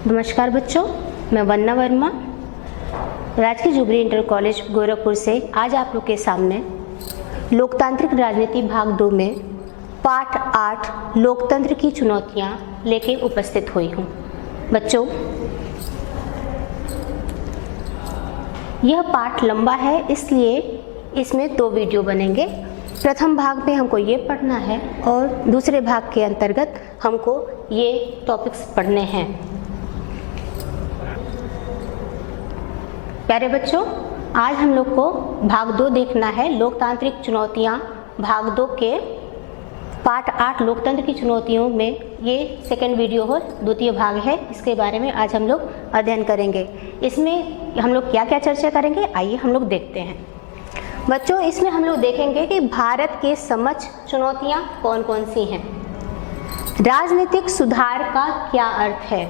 नमस्कार बच्चों, मैं वन्ना वर्मा राजकीय जुबली इंटर कॉलेज गोरखपुर से आज आप लोग के सामने लोकतांत्रिक राजनीति भाग 2 में पाठ 8 लोकतंत्र की चुनौतियां लेके उपस्थित हुई हूँ। बच्चों, यह पाठ लंबा है, इसलिए इसमें 2 वीडियो बनेंगे। प्रथम भाग में हमको ये पढ़ना है और दूसरे भाग के अंतर्गत हमको ये टॉपिक्स पढ़ने हैं। प्यारे बच्चों, आज हम लोग को भाग 2 देखना है। लोकतांत्रिक चुनौतियां भाग 2 के पाठ 8 लोकतंत्र की चुनौतियों में ये सेकंड वीडियो हो, द्वितीय भाग है। इसके बारे में आज हम लोग अध्ययन करेंगे। इसमें हम लोग क्या क्या चर्चा करेंगे, आइए हम लोग देखते हैं। बच्चों, इसमें हम लोग देखेंगे कि भारत के समक्ष चुनौतियां कौन कौन सी हैं। राजनीतिक सुधार का क्या अर्थ है,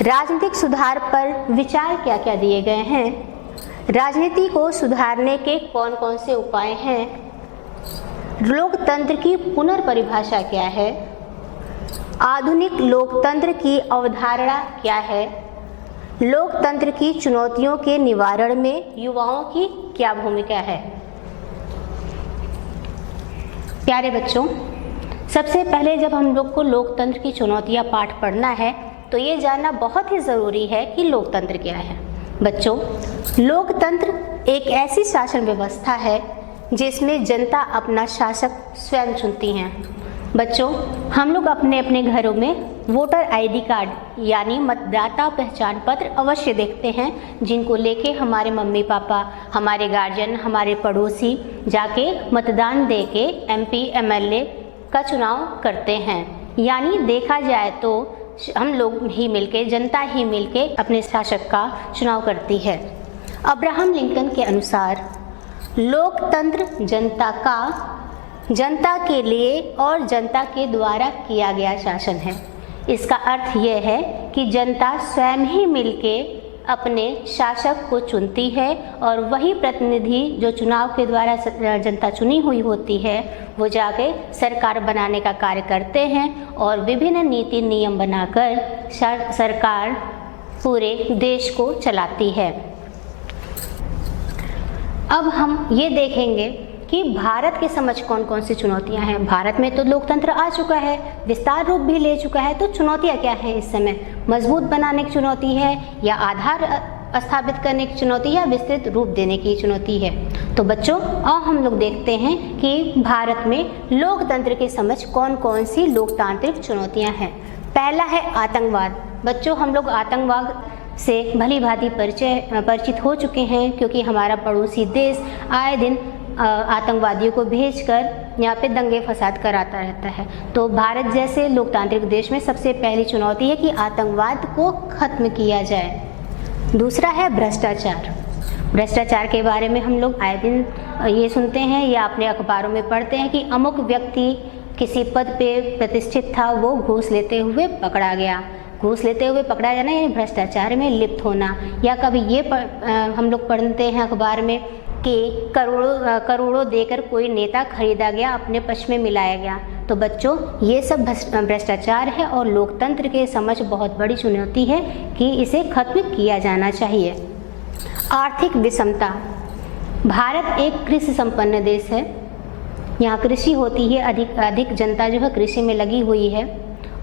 राजनीतिक सुधार पर विचार क्या क्या दिए गए हैं, राजनीति को सुधारने के कौन कौन से उपाय हैं, लोकतंत्र की पुनर्परिभाषा क्या है, आधुनिक लोकतंत्र की अवधारणा क्या है, लोकतंत्र की चुनौतियों के निवारण में युवाओं की क्या भूमिका है। प्यारे बच्चों, सबसे पहले जब हम लोग को लोकतंत्र की चुनौतियां पाठ पढ़ना है तो ये जानना बहुत ही ज़रूरी है कि लोकतंत्र क्या है। बच्चों, लोकतंत्र एक ऐसी शासन व्यवस्था है जिसमें जनता अपना शासक स्वयं चुनती हैं। बच्चों, हम लोग अपने अपने घरों में वोटर आईडी कार्ड यानी मतदाता पहचान पत्र अवश्य देखते हैं, जिनको लेके हमारे मम्मी पापा, हमारे गार्जियन, हमारे पड़ोसी जाके मतदान दे के MP MLA का चुनाव करते हैं। यानी देखा जाए तो हम लोग ही मिलके, जनता ही मिलके अपने शासक का चुनाव करती है। अब्राहम लिंकन के अनुसार लोकतंत्र जनता के लिए और जनता के द्वारा किया गया शासन है। इसका अर्थ यह है कि जनता स्वयं ही मिलके अपने शासक को चुनती है और वही प्रतिनिधि जो चुनाव के द्वारा जनता चुनी हुई होती है वो जाके सरकार बनाने का कार्य करते हैं और विभिन्न नीति नियम बनाकर सरकार पूरे देश को चलाती है। अब हम ये देखेंगे कि भारत के समक्ष कौन कौन सी चुनौतियां हैं। भारत में तो लोकतंत्र आ चुका है, विस्तार रूप भी ले चुका है, तो चुनौतियां क्या हैं इस समय? मजबूत बनाने की चुनौती है या आधार स्थापित करने की चुनौती या विस्तृत रूप देने की चुनौती है। तो बच्चों, अब हम लोग देखते हैं कि भारत में लोकतंत्र के समक्ष कौन कौन सी लोकतांत्रिक चुनौतियाँ हैं। पहला है आतंकवाद। बच्चों, हम लोग आतंकवाद से भली भांति परिचित हो चुके हैं, क्योंकि हमारा पड़ोसी देश आए दिन आतंकवादियों को भेजकर यहाँ पे दंगे फसाद कराता रहता है। तो भारत जैसे लोकतांत्रिक देश में सबसे पहली चुनौती है कि आतंकवाद को खत्म किया जाए। दूसरा है भ्रष्टाचार। भ्रष्टाचार के बारे में हम लोग आए दिन ये सुनते हैं या अपने अखबारों में पढ़ते हैं कि अमुक व्यक्ति किसी पद पे प्रतिष्ठित था, वो घूस लेते हुए पकड़ा गया। घूस लेते हुए पकड़ा जाना यानी भ्रष्टाचार में लिप्त होना। या कभी ये हम लोग पढ़ते हैं अखबार में कि करोड़ों देकर कोई नेता खरीदा गया, अपने पक्ष में मिलाया गया। तो बच्चों, ये सब भ्रष्टाचार है और लोकतंत्र के समक्ष बहुत बड़ी चुनौती है कि इसे खत्म किया जाना चाहिए। आर्थिक विषमता। भारत एक कृषि संपन्न देश है, यहाँ कृषि होती है, अधिक जनता जो है कृषि में लगी हुई है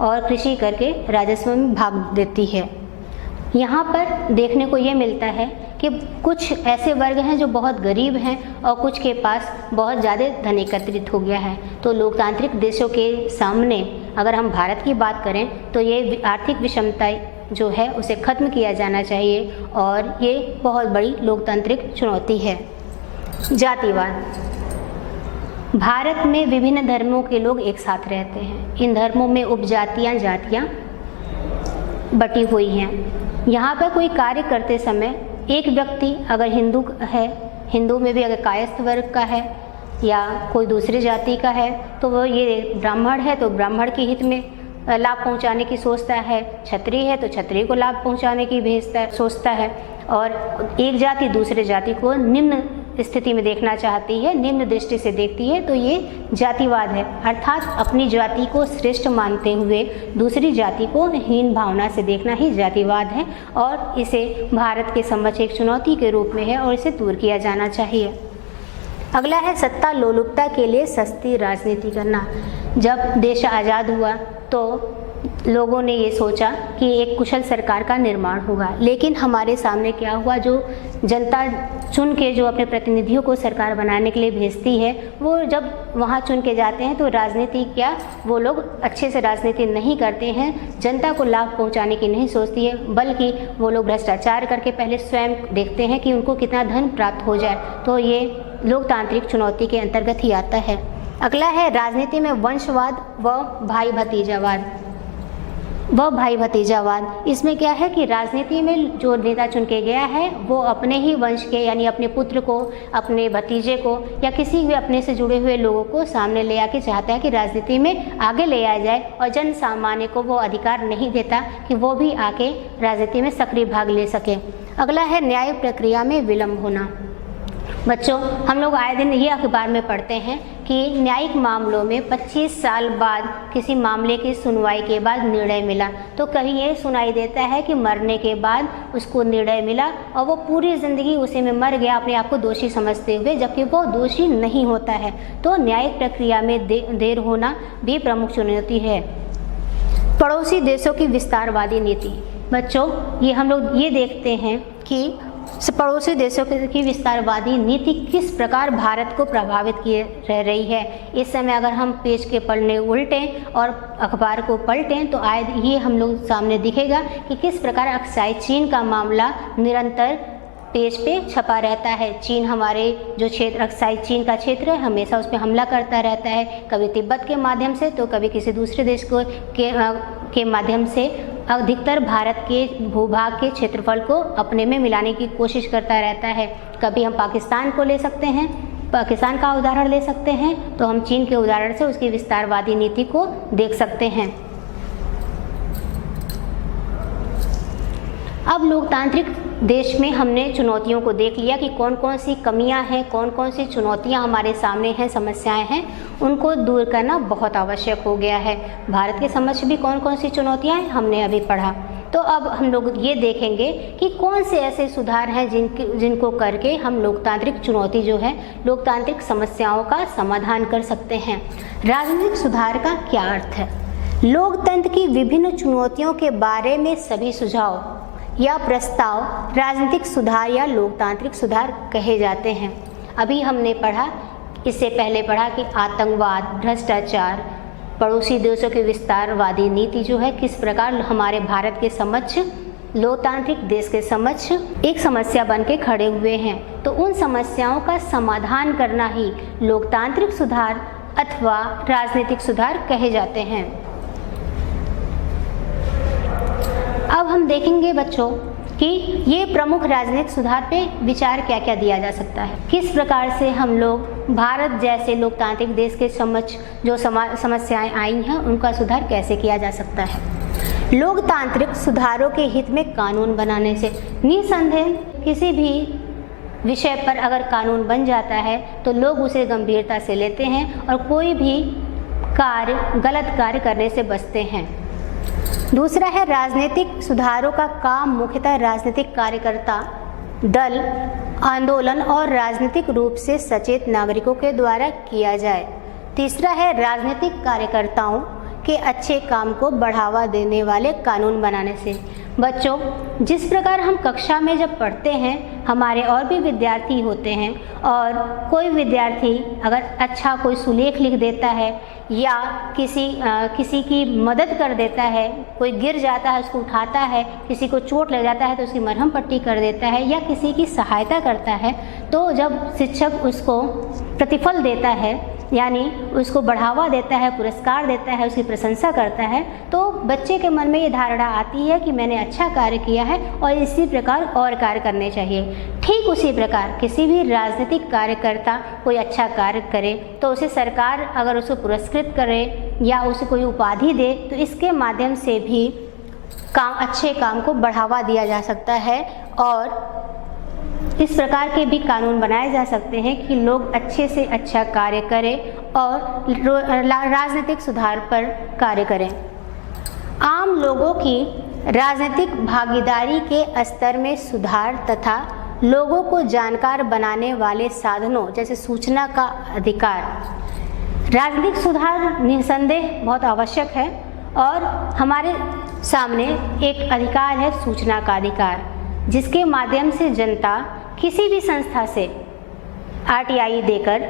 और कृषि करके राजस्व में भाग देती है। यहाँ पर देखने को ये मिलता है कि कुछ ऐसे वर्ग हैं जो बहुत गरीब हैं और कुछ के पास बहुत ज़्यादा धन एकत्रित हो गया है। तो लोकतांत्रिक देशों के सामने अगर हम भारत की बात करें तो ये आर्थिक विषमता जो है उसे खत्म किया जाना चाहिए और ये बहुत बड़ी लोकतांत्रिक चुनौती है। जातिवाद। भारत में विभिन्न धर्मों के लोग एक साथ रहते हैं। इन धर्मों में उपजातियाँ, जातियाँ बटी हुई हैं। यहाँ पर कोई कार्य करते समय एक व्यक्ति अगर हिंदू है, हिंदू में भी अगर कायस्थ वर्ग का है या कोई दूसरी जाति का है, तो वो ये ब्राह्मण है तो ब्राह्मण के हित में लाभ पहुंचाने की सोचता है, क्षत्रिय है तो क्षत्रिय को लाभ पहुंचाने की सोचता है और एक जाति दूसरे जाति को निम्न स्थिति में देखना चाहती है, निम्न दृष्टि से देखती है, तो ये जातिवाद है। अर्थात अपनी जाति को श्रेष्ठ मानते हुए दूसरी जाति को हीन भावना से देखना ही जातिवाद है और इसे भारत के समक्ष एक चुनौती के रूप में है और इसे दूर किया जाना चाहिए। अगला है सत्ता लोलुपता के लिए सस्ती राजनीति करना। जब देश आज़ाद हुआ तो लोगों ने ये सोचा कि एक कुशल सरकार का निर्माण होगा, लेकिन हमारे सामने क्या हुआ, जो जनता चुन के जो अपने प्रतिनिधियों को सरकार बनाने के लिए भेजती है, वो जब वहाँ चुन के जाते हैं तो राजनीति क्या, वो लोग अच्छे से राजनीति नहीं करते हैं, जनता को लाभ पहुँचाने की नहीं सोचती है, बल्कि वो लोग भ्रष्टाचार करके पहले स्वयं देखते हैं कि उनको कितना धन प्राप्त हो जाए। तो ये लोकतांत्रिक चुनौती के अंतर्गत ही आता है। अगला है राजनीति में वंशवाद व भाई भतीजावाद। इसमें क्या है कि राजनीति में जो नेता चुन के गया है वो अपने ही वंश के यानी अपने पुत्र को, अपने भतीजे को या किसी भी अपने से जुड़े हुए लोगों को सामने ले आके चाहता है कि राजनीति में आगे ले आया जाए, और जन सामान्य को वो अधिकार नहीं देता कि वो भी आके राजनीति में सक्रिय भाग ले सके। अगला है न्यायिक प्रक्रिया में विलम्ब होना। बच्चों, हम लोग आए दिन ये अखबार में पढ़ते हैं कि न्यायिक मामलों में 25 साल बाद किसी मामले की सुनवाई के बाद निर्णय मिला, तो कहीं ये सुनाई देता है कि मरने के बाद उसको निर्णय मिला और वो पूरी ज़िंदगी उसी में मर गया अपने आप को दोषी समझते हुए, जबकि वो दोषी नहीं होता है। तो न्यायिक प्रक्रिया में देर होना भी प्रमुख चुनौती है। पड़ोसी देशों की विस्तारवादी नीति। बच्चों, ये हम लोग ये देखते हैं कि पड़ोसी देशों की विस्तारवादी नीति किस प्रकार भारत को प्रभावित किए रह रही है। इस समय अगर हम पेज के पन्ने उल्टें और अखबार को पलटें तो ये हम लोग सामने दिखेगा कि किस प्रकार अक्साई चीन का मामला निरंतर पेज पे छपा रहता है। चीन हमारे जो क्षेत्र अक्साई चीन का क्षेत्र है, हमेशा उस पर हमला करता रहता है, कभी तिब्बत के माध्यम से तो कभी किसी दूसरे देश के माध्यम से। अधिकतर भारत के भूभाग के क्षेत्रफल को अपने में मिलाने की कोशिश करता रहता है। कभी हम पाकिस्तान को ले सकते हैं, पाकिस्तान का उदाहरण ले सकते हैं, तो हम चीन के उदाहरण से उसकी विस्तारवादी नीति को देख सकते हैं। अब लोकतांत्रिक देश में हमने चुनौतियों को देख लिया कि कौन कौन सी कमियां हैं, कौन कौन सी चुनौतियां हमारे सामने हैं, समस्याएं हैं, उनको दूर करना बहुत आवश्यक हो गया है। भारत के समक्ष भी कौन कौन सी चुनौतियां हैं हमने अभी पढ़ा। तो अब हम लोग ये देखेंगे कि कौन से ऐसे सुधार हैं जिनको करके हम लोकतांत्रिक चुनौती जो है, लोकतांत्रिक समस्याओं का समाधान कर सकते हैं। राजनीतिक सुधार का क्या अर्थ है? लोकतंत्र की विभिन्न चुनौतियों के बारे में सभी सुझाव या प्रस्ताव राजनीतिक सुधार या लोकतांत्रिक सुधार कहे जाते हैं। अभी हमने पढ़ा, इससे पहले पढ़ा कि आतंकवाद, भ्रष्टाचार, पड़ोसी देशों की विस्तारवादी नीति जो है किस प्रकार हमारे भारत के समक्ष, लोकतांत्रिक देश के समक्ष एक समस्या बन के खड़े हुए हैं। तो उन समस्याओं का समाधान करना ही लोकतांत्रिक सुधार अथवा राजनीतिक सुधार कहे जाते हैं। अब हम देखेंगे बच्चों कि ये प्रमुख राजनीतिक सुधार पे विचार क्या क्या दिया जा सकता है, किस प्रकार से हम लोग भारत जैसे लोकतांत्रिक देश के समक्ष जो समस्याएं आई हैं उनका सुधार कैसे किया जा सकता है। लोकतांत्रिक सुधारों के हित में कानून बनाने से निसंदेह किसी भी विषय पर अगर कानून बन जाता है तो लोग उसे गंभीरता से लेते हैं और कोई भी गलत कार्य करने से बचते हैं। दूसरा है राजनीतिक सुधारों का काम मुख्यतः राजनीतिक कार्यकर्ता, दल, आंदोलन और राजनीतिक रूप से सचेत नागरिकों के द्वारा किया जाए। तीसरा है राजनीतिक कार्यकर्ताओं के अच्छे काम को बढ़ावा देने वाले कानून बनाने से। बच्चों, जिस प्रकार हम कक्षा में जब पढ़ते हैं, हमारे और भी विद्यार्थी होते हैं और कोई विद्यार्थी अगर अच्छा कोई सुलेख लिख देता है या किसी की मदद कर देता है, कोई गिर जाता है उसको उठाता है, किसी को चोट लग जाता है तो उसकी मरहम पट्टी कर देता है या किसी की सहायता करता है, तो जब शिक्षक उसको प्रतिफल देता है यानी उसको बढ़ावा देता है, पुरस्कार देता है, उसकी प्रशंसा करता है, तो बच्चे के मन में ये धारणा आती है कि मैंने अच्छा कार्य किया है और इसी प्रकार और कार्य करने चाहिए। ठीक उसी प्रकार किसी भी राजनीतिक कार्यकर्ता कोई अच्छा कार्य करे तो उसे सरकार अगर उसको पुरस्कृत करे या उसे कोई उपाधि दे तो इसके माध्यम से भी अच्छे काम को बढ़ावा दिया जा सकता है और इस प्रकार के भी कानून बनाए जा सकते हैं कि लोग अच्छे से अच्छा कार्य करें और राजनीतिक सुधार पर कार्य करें। आम लोगों की राजनीतिक भागीदारी के स्तर में सुधार तथा लोगों को जानकार बनाने वाले साधनों जैसे सूचना का अधिकार। राजनीतिक सुधार निस्संदेह बहुत आवश्यक है और हमारे सामने एक अधिकार है सूचना का अधिकार, जिसके माध्यम से जनता किसी भी संस्था से RTI देकर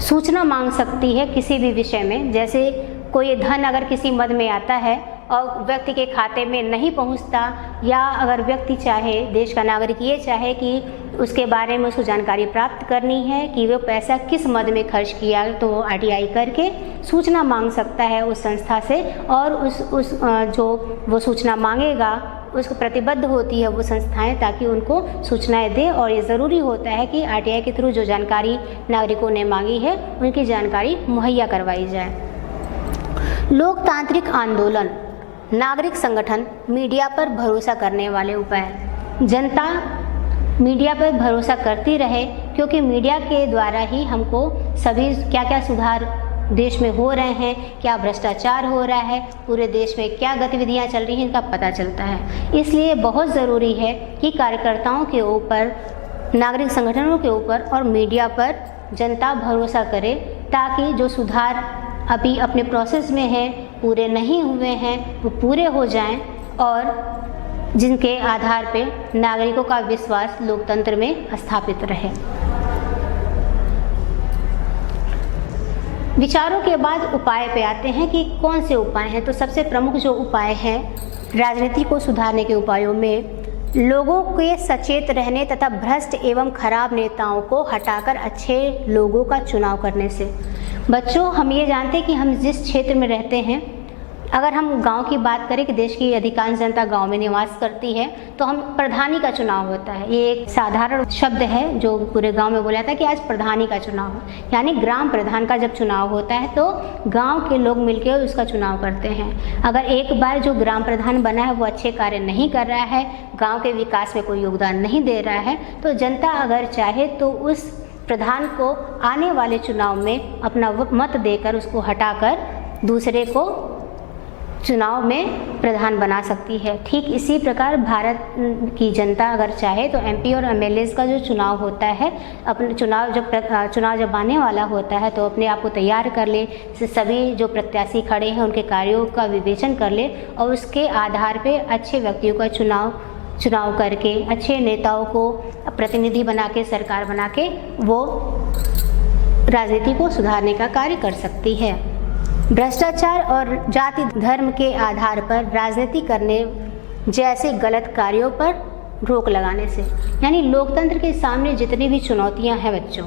सूचना मांग सकती है किसी भी विषय में। जैसे कोई धन अगर किसी मद में आता है और व्यक्ति के खाते में नहीं पहुंचता, या अगर व्यक्ति चाहे, देश का नागरिक ये चाहे कि उसके बारे में उसको जानकारी प्राप्त करनी है कि वो पैसा किस मद में खर्च किया, तो वो RTI करके सूचना मांग सकता है उस संस्था से, और उस जो वो सूचना मांगेगा उसको प्रतिबद्ध होती है वो संस्थाएं ताकि उनको सूचनाएं दे। और ये ज़रूरी होता है कि RTI के थ्रू जो जानकारी नागरिकों ने मांगी है उनकी जानकारी मुहैया करवाई जाए। लोकतांत्रिक आंदोलन, नागरिक संगठन, मीडिया पर भरोसा करने वाले उपाय। जनता मीडिया पर भरोसा करती रहे, क्योंकि मीडिया के द्वारा ही हमको सभी क्या क्या सुधार देश में हो रहे हैं, क्या भ्रष्टाचार हो रहा है, पूरे देश में क्या गतिविधियां चल रही हैं, इनका पता चलता है। इसलिए बहुत ज़रूरी है कि कार्यकर्ताओं के ऊपर, नागरिक संगठनों के ऊपर और मीडिया पर जनता भरोसा करे, ताकि जो सुधार अभी अपने प्रोसेस में है, पूरे नहीं हुए हैं, वो पूरे हो जाएं और जिनके आधार पे नागरिकों का विश्वास लोकतंत्र में स्थापित रहे। विचारों के बाद उपाय पे आते हैं कि कौन से उपाय हैं। तो सबसे प्रमुख जो उपाय हैं राजनीति को सुधारने के उपायों में, लोगों के सचेत रहने तथा भ्रष्ट एवं खराब नेताओं को हटाकर अच्छे लोगों का चुनाव करने से। बच्चों, हम ये जानते हैं कि हम जिस क्षेत्र में रहते हैं, अगर हम गांव की बात करें कि देश की अधिकांश जनता गांव में निवास करती है, तो हम प्रधानी का चुनाव होता है। ये एक साधारण शब्द है जो पूरे गांव में बोला था कि आज प्रधानी का चुनाव है, यानी ग्राम प्रधान का जब चुनाव होता है तो गांव के लोग मिलकर उसका चुनाव करते हैं। अगर एक बार जो ग्राम प्रधान बना है वो अच्छे कार्य नहीं कर रहा है, गाँव के विकास में कोई योगदान नहीं दे रहा है, तो जनता अगर चाहे तो उस प्रधान को आने वाले चुनाव में अपना मत देकर उसको हटाकर दूसरे को चुनाव में प्रधान बना सकती है। ठीक इसी प्रकार भारत की जनता अगर चाहे तो MP और MLAs का जो चुनाव होता है, अपने चुनाव जब आने वाला होता है तो अपने आप को तैयार कर ले, सभी जो प्रत्याशी खड़े हैं उनके कार्यों का विवेचन कर ले और उसके आधार पे अच्छे व्यक्तियों का चुनाव करके, अच्छे नेताओं को प्रतिनिधि बना के, सरकार बना के वो राजनीति को सुधारने का कार्य कर सकती है। भ्रष्टाचार और जाति धर्म के आधार पर राजनीति करने जैसे गलत कार्यों पर रोक लगाने से, यानी लोकतंत्र के सामने जितनी भी चुनौतियां हैं बच्चों,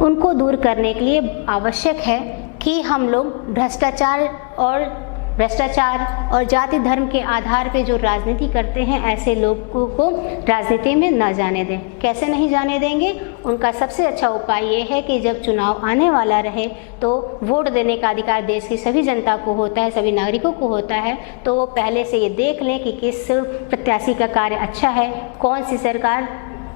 उनको दूर करने के लिए आवश्यक है कि हम लोग भ्रष्टाचार और जाति धर्म के आधार पे जो राजनीति करते हैं ऐसे लोगों को राजनीति में न जाने दें। कैसे नहीं जाने देंगे? उनका सबसे अच्छा उपाय ये है कि जब चुनाव आने वाला रहे तो वोट देने का अधिकार देश की सभी जनता को होता है, सभी नागरिकों को होता है, तो वो पहले से ये देख लें कि किस प्रत्याशी का कार्य अच्छा है, कौन सी सरकार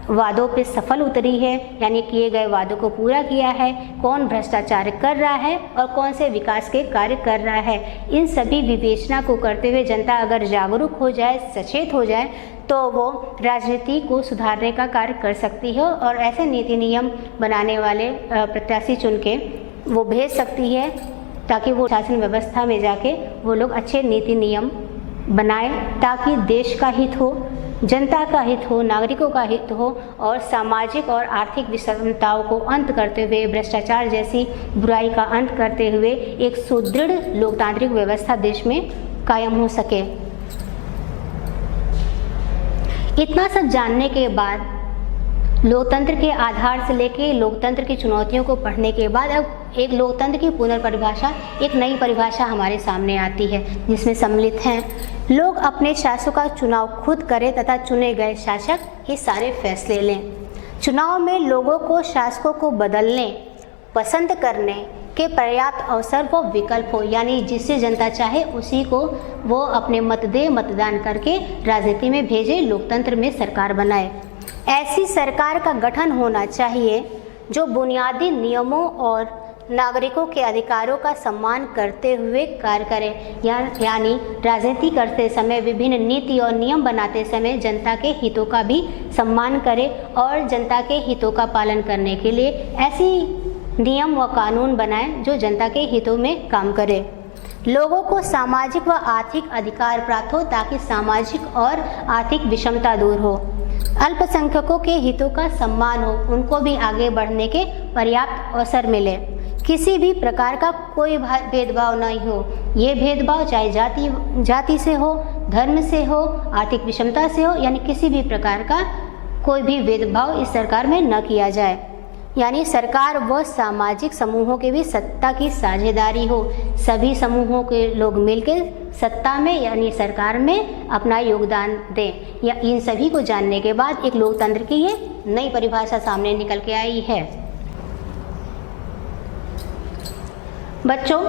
वादों पे सफल उतरी है, यानी किए गए वादों को पूरा किया है, कौन भ्रष्टाचार कर रहा है और कौन से विकास के कार्य कर रहा है। इन सभी विवेचना को करते हुए जनता अगर जागरूक हो जाए, सचेत हो जाए, तो वो राजनीति को सुधारने का कार्य कर सकती है और ऐसे नीति नियम बनाने वाले प्रत्याशी चुन के वो भेज सकती है ताकि वो शासन व्यवस्था में जाके वो लोग अच्छे नीति नियम बनाए, ताकि देश का हित हो, जनता का हित हो, नागरिकों का हित हो और सामाजिक और आर्थिक विषमताओं को अंत करते हुए, भ्रष्टाचार जैसी बुराई का अंत करते हुए एक सुदृढ़ लोकतांत्रिक व्यवस्था देश में कायम हो सके। इतना सब जानने के बाद, लोकतंत्र के आधार से लेके लोकतंत्र की चुनौतियों को पढ़ने के बाद, अब एक लोकतंत्र की पुनर्परिभाषा, एक नई परिभाषा हमारे सामने आती है जिसमें सम्मिलित हैं लोग अपने शासकों का चुनाव खुद करें तथा चुने गए शासक ही सारे फैसले लें। चुनाव में लोगों को शासकों को बदलने, पसंद करने के पर्याप्त अवसर व विकल्प हो, यानी जिससे जनता चाहे उसी को वो अपने मत दे, मतदान करके राजनीति में भेजे, लोकतंत्र में सरकार बनाए। ऐसी सरकार का गठन होना चाहिए जो बुनियादी नियमों और नागरिकों के अधिकारों का सम्मान करते हुए कार्य करे, यानी राजनीति करते समय विभिन्न नीति और नियम बनाते समय जनता के हितों का भी सम्मान करे और जनता के हितों का पालन करने के लिए ऐसी नियम व कानून बनाए जो जनता के हितों में काम करे। लोगों को सामाजिक व आर्थिक अधिकार प्राप्त हो ताकि सामाजिक और आर्थिक विषमता दूर हो। अल्पसंख्यकों के हितों का सम्मान हो, उनको भी आगे बढ़ने के पर्याप्त अवसर मिले। किसी भी प्रकार का कोई भेदभाव नहीं हो। ये भेदभाव चाहे जाति से हो, धर्म से हो, आर्थिक विषमता से हो, यानी किसी भी प्रकार का कोई भी भेदभाव इस सरकार में न किया जाए। यानी सरकार व सामाजिक समूहों के भी सत्ता की साझेदारी हो। सभी समूहों के लोग मिलकर सत्ता में यानी सरकार में अपना योगदान दें। या इन सभी को जानने के बाद एक लोकतंत्र की ये नई परिभाषा सामने निकल के आई है। बच्चों,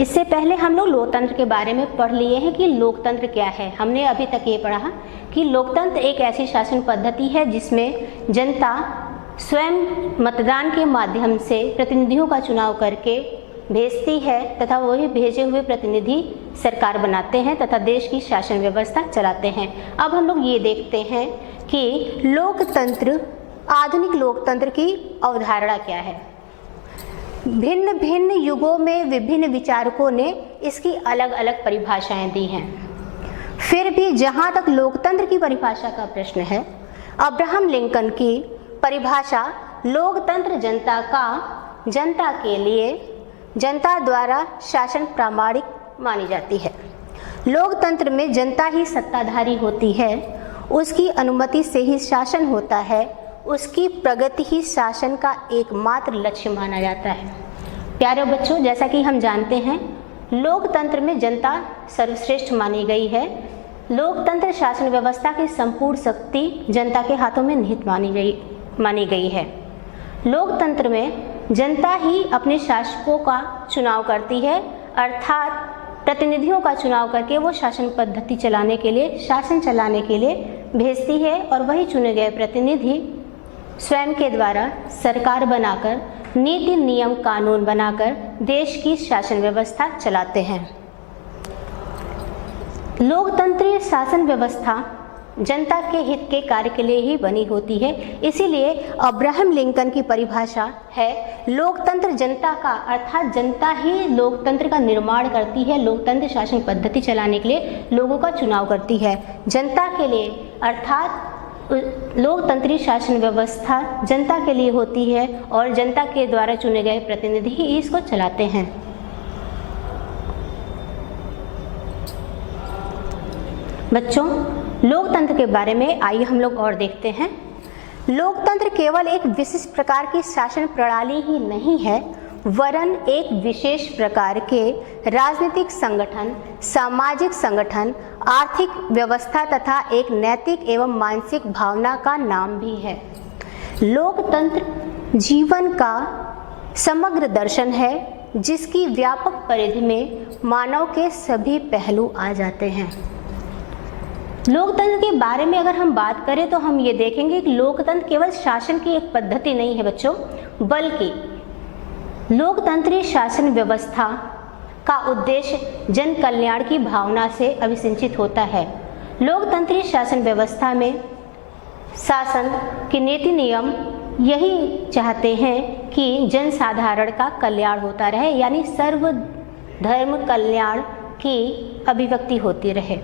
इससे पहले हम लोग लोकतंत्र के बारे में पढ़ लिए हैं कि लोकतंत्र क्या है। हमने अभी तक ये पढ़ा कि लोकतंत्र एक ऐसी शासन पद्धति है जिसमें जनता स्वयं मतदान के माध्यम से प्रतिनिधियों का चुनाव करके भेजती है तथा वही भेजे हुए प्रतिनिधि सरकार बनाते हैं तथा देश की शासन व्यवस्था चलाते हैं। अब हम लोग ये देखते हैं कि लोकतंत्र, आधुनिक लोकतंत्र की अवधारणा क्या है। भिन्न भिन्न युगों में विभिन्न विचारकों ने इसकी अलग अलग परिभाषाएं दी हैं। फिर भी जहां तक लोकतंत्र की परिभाषा का प्रश्न है, अब्राहम लिंकन की परिभाषा लोकतंत्र जनता के लिए जनता द्वारा शासन प्रामाणिक मानी जाती है। लोकतंत्र में जनता ही सत्ताधारी होती है, उसकी अनुमति से ही शासन होता है, उसकी प्रगति ही शासन का एकमात्र लक्ष्य माना जाता है। प्यारे बच्चों, जैसा कि हम जानते हैं लोकतंत्र में जनता सर्वश्रेष्ठ मानी गई है। लोकतंत्र शासन व्यवस्था की संपूर्ण शक्ति जनता के हाथों में निहित मानी गई है। लोकतंत्र में जनता ही अपने शासकों का चुनाव करती है, अर्थात प्रतिनिधियों का चुनाव करके वो शासन पद्धति चलाने के लिए, शासन चलाने के लिए भेजती है और वही चुने गए प्रतिनिधि स्वयं के द्वारा सरकार बनाकर, नीति नियम कानून बनाकर देश की शासन व्यवस्था चलाते हैं। लोकतंत्रीय शासन व्यवस्था जनता के हित के कार्य के लिए ही बनी होती है। इसीलिए अब्राहम लिंकन की परिभाषा है लोकतंत्र जनता का, अर्थात जनता ही लोकतंत्र का निर्माण करती है। लोकतंत्र शासन पद्धति चलाने के लिए लोगों का चुनाव करती है जनता के लिए, अर्थात लोकतंत्री शासन व्यवस्था जनता के लिए होती है और जनता के द्वारा चुने गए प्रतिनिधि ही इसको चलाते हैं। बच्चों, लोकतंत्र के बारे में आइए हम लोग और देखते हैं। लोकतंत्र केवल एक विशिष्ट प्रकार की शासन प्रणाली ही नहीं है, वरन एक विशेष प्रकार के राजनीतिक संगठन, सामाजिक संगठन, आर्थिक व्यवस्था तथा एक नैतिक एवं मानसिक भावना का नाम भी है। लोकतंत्र जीवन का समग्र दर्शन है जिसकी व्यापक परिधि में मानव के सभी पहलू आ जाते हैं। लोकतंत्र के बारे में अगर हम बात करें तो हम ये देखेंगे कि लोकतंत्र केवल शासन की एक पद्धति नहीं है बच्चों, बल्कि लोकतंत्रीय शासन व्यवस्था का उद्देश्य जन कल्याण की भावना से अभिसिंचित होता है। लोकतंत्रीय शासन व्यवस्था में शासन के नीति नियम यही चाहते हैं कि जन साधारण का कल्याण होता रहे, यानी सर्वधर्म कल्याण की अभिव्यक्ति होती रहे,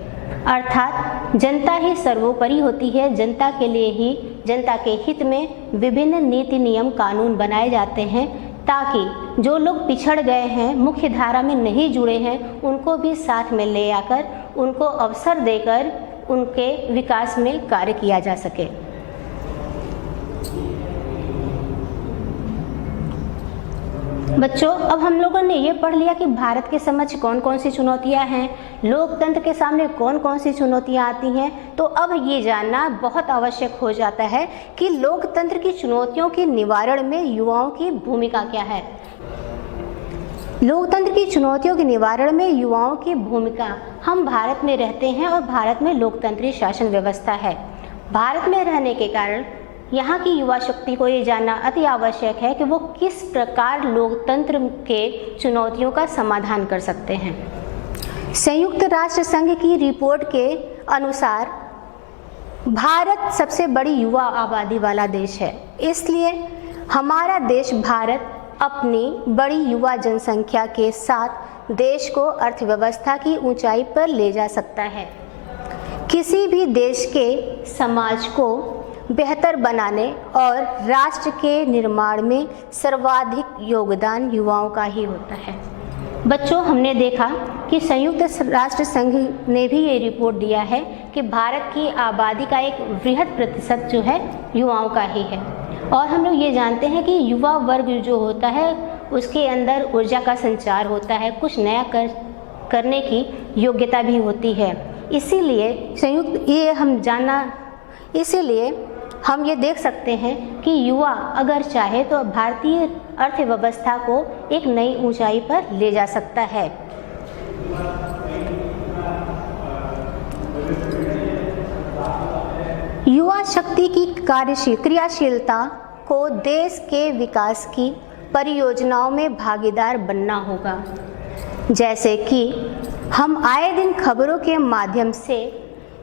अर्थात जनता ही सर्वोपरि होती है। जनता के लिए ही, जनता के हित में विभिन्न नीति नियम कानून बनाए जाते हैं ताकि जो लोग पिछड़ गए हैं, मुख्य धारा में नहीं जुड़े हैं, उनको भी साथ में ले आकर उनको अवसर देकर उनके विकास में कार्य किया जा सके। बच्चों, अब हम लोगों ने ये पढ़ लिया कि भारत के समक्ष कौन कौन सी चुनौतियां हैं, लोकतंत्र के सामने कौन कौन सी चुनौतियां आती हैं। तो अब ये जानना बहुत आवश्यक हो जाता है कि लोकतंत्र की चुनौतियों के निवारण में युवाओं की भूमिका क्या है। लोकतंत्र की चुनौतियों के निवारण में युवाओं की भूमिका। हम भारत में रहते हैं और भारत में लोकतंत्री शासन व्यवस्था है। भारत में रहने के कारण यहाँ की युवा शक्ति को ये जानना अति आवश्यक है कि वो किस प्रकार लोकतंत्र के चुनौतियों का समाधान कर सकते हैं। संयुक्त राष्ट्र संघ की रिपोर्ट के अनुसार भारत सबसे बड़ी युवा आबादी वाला देश है, इसलिए हमारा देश भारत अपनी बड़ी युवा जनसंख्या के साथ देश को अर्थव्यवस्था की ऊंचाई पर ले जा सकता है। किसी भी देश के समाज को बेहतर बनाने और राष्ट्र के निर्माण में सर्वाधिक योगदान युवाओं का ही होता है। बच्चों, हमने देखा कि संयुक्त राष्ट्र संघ ने भी ये रिपोर्ट दिया है कि भारत की आबादी का एक बृहद प्रतिशत जो है युवाओं का ही है। और हम लोग ये जानते हैं कि युवा वर्ग जो होता है उसके अंदर ऊर्जा का संचार होता है, कुछ नया करने की योग्यता भी होती है। इसीलिए हम ये देख सकते हैं कि युवा अगर चाहे तो भारतीय अर्थव्यवस्था को एक नई ऊंचाई पर ले जा सकता है। युवा शक्ति की क्रियाशीलता को देश के विकास की परियोजनाओं में भागीदार बनना होगा। जैसे कि हम आए दिन खबरों के माध्यम से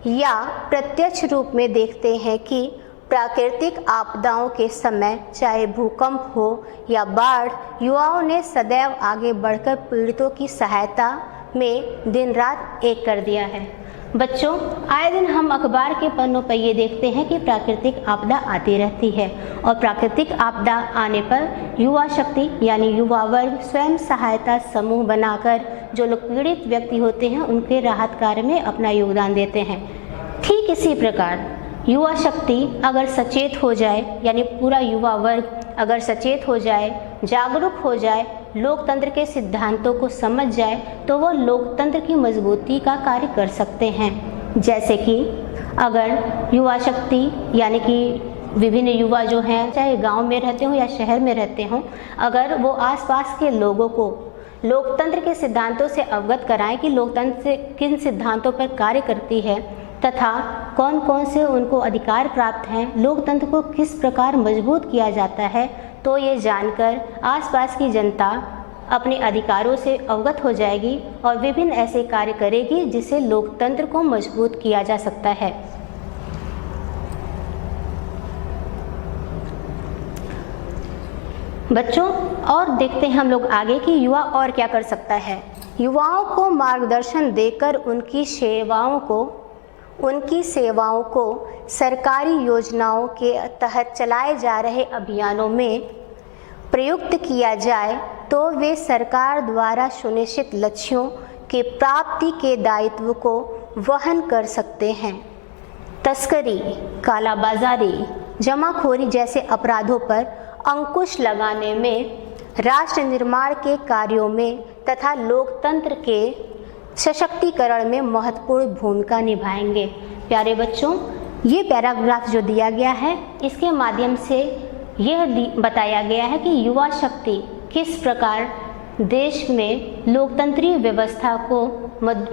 या प्रत्यक्ष रूप में देखते हैं कि प्राकृतिक आपदाओं के समय, चाहे भूकंप हो या बाढ़, युवाओं ने सदैव आगे बढ़कर पीड़ितों की सहायता में दिन रात एक कर दिया है। बच्चों, आए दिन हम अखबार के पन्नों पर ये देखते हैं कि प्राकृतिक आपदा आती रहती है और प्राकृतिक आपदा आने पर युवा शक्ति यानी युवा वर्ग स्वयं सहायता समूह बनाकर जो लोग पीड़ित व्यक्ति होते हैं उनके राहत कार्य में अपना योगदान देते हैं। ठीक इसी प्रकार युवा शक्ति अगर सचेत हो जाए, यानी पूरा युवा वर्ग अगर सचेत हो जाए, जागरूक हो जाए, लोकतंत्र के सिद्धांतों को समझ जाए तो वो लोकतंत्र की मजबूती का कार्य कर सकते हैं। जैसे कि अगर युवा शक्ति यानी कि विभिन्न युवा जो हैं, चाहे गांव में रहते हों या शहर में रहते हों, अगर वो आसपास के लोगों को लोकतंत्र के सिद्धांतों से अवगत कराएं कि लोकतंत्र से किन सिद्धांतों पर कार्य करती है तथा कौन कौन से उनको अधिकार प्राप्त हैं, लोकतंत्र को किस प्रकार मजबूत किया जाता है, तो ये जानकर आसपास की जनता अपने अधिकारों से अवगत हो जाएगी और विभिन्न ऐसे कार्य करेगी जिससे लोकतंत्र को मजबूत किया जा सकता है। बच्चों, और देखते हैं हम लोग आगे कि युवा और क्या कर सकता है। युवाओं को मार्गदर्शन देकर उनकी सेवाओं को सरकारी योजनाओं के तहत चलाए जा रहे अभियानों में प्रयुक्त किया जाए तो वे सरकार द्वारा सुनिश्चित लक्ष्यों के प्राप्ति के दायित्व को वहन कर सकते हैं। तस्करी, कालाबाजारी, जमाखोरी जैसे अपराधों पर अंकुश लगाने में, राष्ट्र निर्माण के कार्यों में तथा लोकतंत्र के सशक्तिकरण में महत्वपूर्ण भूमिका निभाएंगे। प्यारे बच्चों, ये पैराग्राफ जो दिया गया है इसके माध्यम से यह बताया गया है कि युवा शक्ति किस प्रकार देश में लोकतंत्रीय व्यवस्था को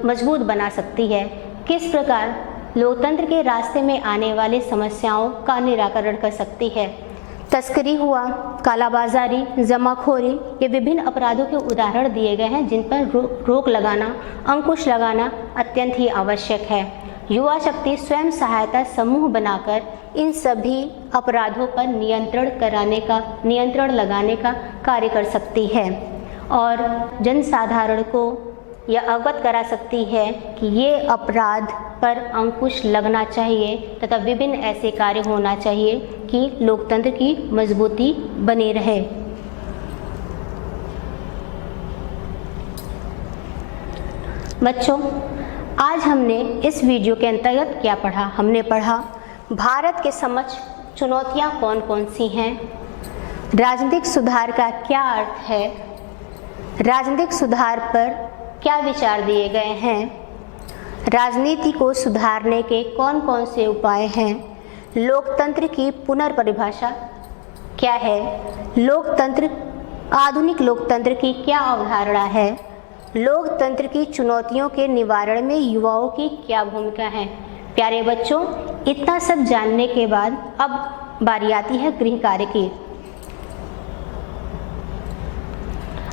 मजबूत बना सकती है, किस प्रकार लोकतंत्र के रास्ते में आने वाली समस्याओं का निराकरण कर सकती है। तस्करी हुआ, कालाबाजारी, जमाखोरी, ये विभिन्न अपराधों के उदाहरण दिए गए हैं जिन पर रोक लगाना, अंकुश लगाना अत्यंत ही आवश्यक है। युवा शक्ति स्वयं सहायता समूह बनाकर इन सभी अपराधों पर नियंत्रण लगाने का कार्य कर सकती है और जनसाधारण को यह अवगत करा सकती है कि ये अपराध पर अंकुश लगना चाहिए तथा विभिन्न ऐसे कार्य होना चाहिए कि लोकतंत्र की मजबूती बनी रहे। बच्चों, आज हमने इस वीडियो के अंतर्गत क्या पढ़ा? हमने पढ़ा भारत के समक्ष चुनौतियाँ कौन कौन सी हैं, राजनीतिक सुधार का क्या अर्थ है, राजनीतिक सुधार पर क्या विचार दिए गए हैं, राजनीति को सुधारने के कौन कौन से उपाय हैं, लोकतंत्र की पुनर्परिभाषा क्या है, लोकतंत्र आधुनिक लोकतंत्र की क्या अवधारणा है? लोकतंत्र की चुनौतियों के निवारण में युवाओं की क्या भूमिका है? प्यारे बच्चों, इतना सब जानने के बाद अब बारी आती है गृह कार्य की।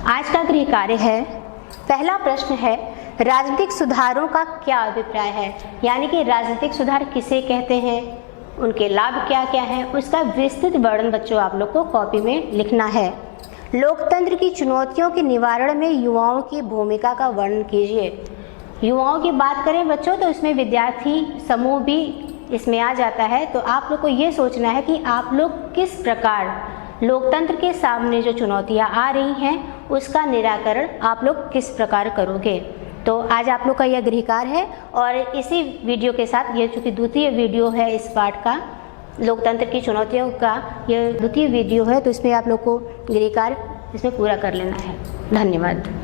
आज का गृह कार्य है, पहला प्रश्न है, राजनीतिक सुधारों का क्या अभिप्राय है? यानी कि राजनीतिक सुधार किसे कहते हैं, उनके लाभ क्या क्या हैं, उसका विस्तृत वर्णन बच्चों आप लोग को कॉपी में लिखना है। लोकतंत्र की चुनौतियों के निवारण में युवाओं की भूमिका का वर्णन कीजिए। युवाओं की बात करें बच्चों तो इसमें विद्यार्थी समूह भी इसमें आ जाता है। तो आप लोग को ये सोचना है कि आप लोग किस प्रकार लोकतंत्र के सामने जो चुनौतियां आ रही हैं उसका निराकरण आप लोग किस प्रकार करोगे। तो आज आप लोग का यह गृह कार्य है और इसी वीडियो के साथ, ये चूँकि द्वितीय वीडियो है इस पाठ का, लोकतंत्र की चुनौतियों का यह द्वितीय वीडियो है, तो इसमें आप लोग को गृह कार्य इसमें पूरा कर लेना है। धन्यवाद।